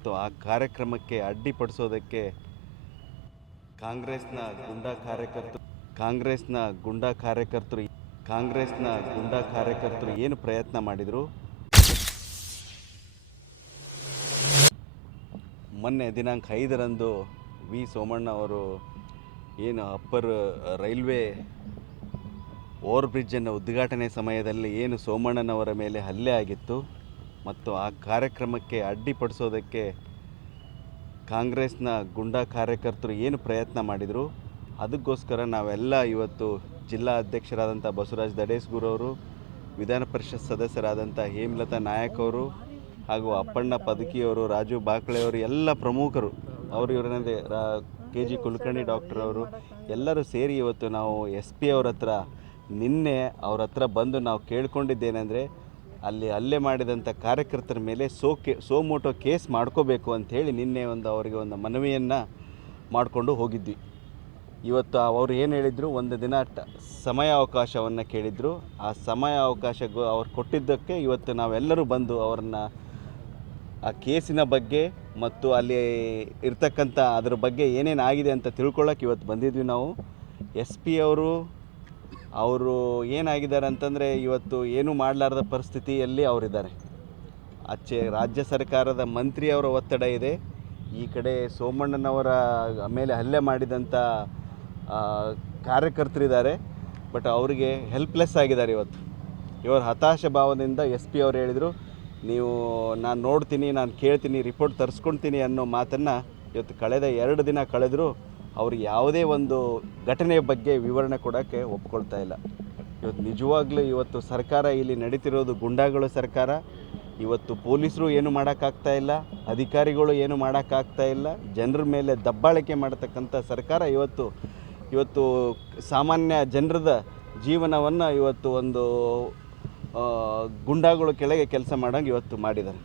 ಮತ್ತು ಆ ಕಾರ್ಯಕ್ರಮಕ್ಕೆ ಅಡ್ಡಿಪಡಿಸೋದಕ್ಕೆ ಕಾಂಗ್ರೆಸ್ನ ಗುಂಡಾ ಕಾರ್ಯಕರ್ತರು, ಕಾಂಗ್ರೆಸ್ನ ಗುಂಡಾ ಕಾರ್ಯಕರ್ತರು, ಕಾಂಗ್ರೆಸ್ನ ಗುಂಡಾ ಕಾರ್ಯಕರ್ತರು ಏನು ಪ್ರಯತ್ನ ಮಾಡಿದರು? ಮೊನ್ನೆ ದಿನಾಂಕ ಐದರಂದು ವಿ ಸೋಮಣ್ಣ ಅವರು ಏನು ಅಪ್ಪರ್ ರೈಲ್ವೆ ಓವರ್ ಬ್ರಿಡ್ಜನ್ನು ಉದ್ಘಾಟನೆ ಸಮಯದಲ್ಲಿ ಏನು ಸೋಮಣ್ಣನವರ ಮೇಲೆ ಹಲ್ಲೆ ಆಗಿತ್ತು? ಮತ್ತು ಆ ಕಾರ್ಯಕ್ರಮಕ್ಕೆ ಅಡ್ಡಿಪಡಿಸೋದಕ್ಕೆ ಕಾಂಗ್ರೆಸ್ನ ಗುಂಡಾ ಕಾರ್ಯಕರ್ತರು ಏನು ಪ್ರಯತ್ನ ಮಾಡಿದರು, ಅದಕ್ಕೋಸ್ಕರ ನಾವೆಲ್ಲ ಇವತ್ತು ಜಿಲ್ಲಾ ಅಧ್ಯಕ್ಷರಾದಂಥ ಬಸವರಾಜ್ ಅವರು, ವಿಧಾನ ಪರಿಷತ್ ಸದಸ್ಯರಾದಂಥ ಹೇಮಲತಾ ನಾಯಕ್ ಅವರು ಹಾಗೂ ಅಪ್ಪಣ್ಣ ಪದಕಿಯವರು ರಾಜು ಬಾಕ್ಳೆಯವರು ಎಲ್ಲ ಪ್ರಮುಖರು, ಅವರು ಇವರನ್ನದೇ Ra K G Kulkarni doctor ಅವರು, ಎಲ್ಲರೂ ಸೇರಿ ಇವತ್ತು ನಾವು ಎಸ್ ಪಿ ಅವ್ರ ಹತ್ರ ನಿನ್ನೆ ಅವ್ರ ಹತ್ರ ಬಂದು ನಾವು ಕೇಳ್ಕೊಂಡಿದ್ದೇನೆಂದರೆ ಅಲ್ಲಿ ಹಲ್ಲೆ ಮಾಡಿದಂಥ ಕಾರ್ಯಕರ್ತರ ಮೇಲೆ ಸೋಕೆ ಸೋಮೋಟೋ ಕೇಸ್ ಮಾಡ್ಕೋಬೇಕು ಅಂಥೇಳಿ ನಿನ್ನೆ ಒಂದು ಅವರಿಗೆ ಒಂದು ಮನವಿಯನ್ನು ಮಾಡಿಕೊಂಡು ಹೋಗಿದ್ವಿ. ಇವತ್ತು ಅವರು ಏನು ಹೇಳಿದರು? ಒಂದು ದಿನ ಟ ಸಮಯ ಅವಕಾಶವನ್ನು ಕೇಳಿದರು. ಆ ಸಮಯ ಅವಕಾಶ ಅವ್ರು ಕೊಟ್ಟಿದ್ದಕ್ಕೆ ಇವತ್ತು ನಾವೆಲ್ಲರೂ ಬಂದು ಅವ್ರನ್ನ ಆ ಕೇಸಿನ ಬಗ್ಗೆ ಮತ್ತು ಅಲ್ಲಿ ಇರ್ತಕ್ಕಂಥ ಅದ್ರ ಬಗ್ಗೆ ಏನೇನು ಆಗಿದೆ ಅಂತ ತಿಳ್ಕೊಳ್ಳೋಕೆ ಇವತ್ತು ಬಂದಿದ್ವಿ ನಾವು. ಎಸ್ ಪಿ ಅವರು ಅವರು ಏನಾಗಿದ್ದಾರೆ ಅಂತಂದರೆ ಇವತ್ತು ಏನೂ ಮಾಡಲಾರದ ಪರಿಸ್ಥಿತಿಯಲ್ಲಿ ಅವರಿದ್ದಾರೆ. ಆಚೆ ರಾಜ್ಯ ಸರ್ಕಾರದ ಮಂತ್ರಿಯವರ ಒತ್ತಡ ಇದೆ. ಈ ಕಡೆ ಸೋಮಣ್ಣನವರ ಮೇಲೆ ಹಲ್ಲೆ ಮಾಡಿದಂಥ ಕಾರ್ಯಕರ್ತರಿದ್ದಾರೆ. ಬಟ್ ಅವರಿಗೆ ಹೆಲ್ಪ್ಲೆಸ್ ಆಗಿದ್ದಾರೆ ಇವತ್ತು. ಇವರು ಹತಾಶ ಭಾವದಿಂದ ಎಸ್ ಪಿ ಅವರು ಹೇಳಿದರು, ನೀವು, ನಾನು ನೋಡ್ತೀನಿ, ನಾನು ಕೇಳ್ತೀನಿ, ರಿಪೋರ್ಟ್ ತರಿಸ್ಕೊಳ್ತೀನಿ ಅನ್ನೋ ಮಾತನ್ನು ಇವತ್ತು ಕಳೆದ ಎರಡು ದಿನ ಕಳೆದರೂ ಅವರು ಯಾವುದೇ ಒಂದು ಘಟನೆಯ ಬಗ್ಗೆ ವಿವರಣೆ ಕೊಡೋಕ್ಕೆ ಒಪ್ಕೊಳ್ತಾ ಇಲ್ಲ. ಇವತ್ತು ನಿಜವಾಗ್ಲೂ ಇವತ್ತು ಸರ್ಕಾರ ಇಲ್ಲಿ ನಡೀತಿರೋದು ಗುಂಡಾಗಳು ಸರ್ಕಾರ. ಇವತ್ತು ಪೊಲೀಸರು ಏನು ಮಾಡೋಕ್ಕಾಗ್ತಾ ಇಲ್ಲ, ಅಧಿಕಾರಿಗಳು ಏನು ಮಾಡೋಕ್ಕಾಗ್ತಾ ಇಲ್ಲ, ಜನರ ಮೇಲೆ ದಬ್ಬಾಳಿಕೆ ಮಾಡತಕ್ಕಂಥ ಸರ್ಕಾರ ಇವತ್ತು ಇವತ್ತು ಸಾಮಾನ್ಯ ಜನರದ ಜೀವನವನ್ನು ಇವತ್ತು ಒಂದು ಗುಂಡಾಗಳು ಕೆಳಗೆ ಕೆಲಸ ಮಾಡೋಂಗೆ ಇವತ್ತು ಮಾಡಿದ್ದಾರೆ.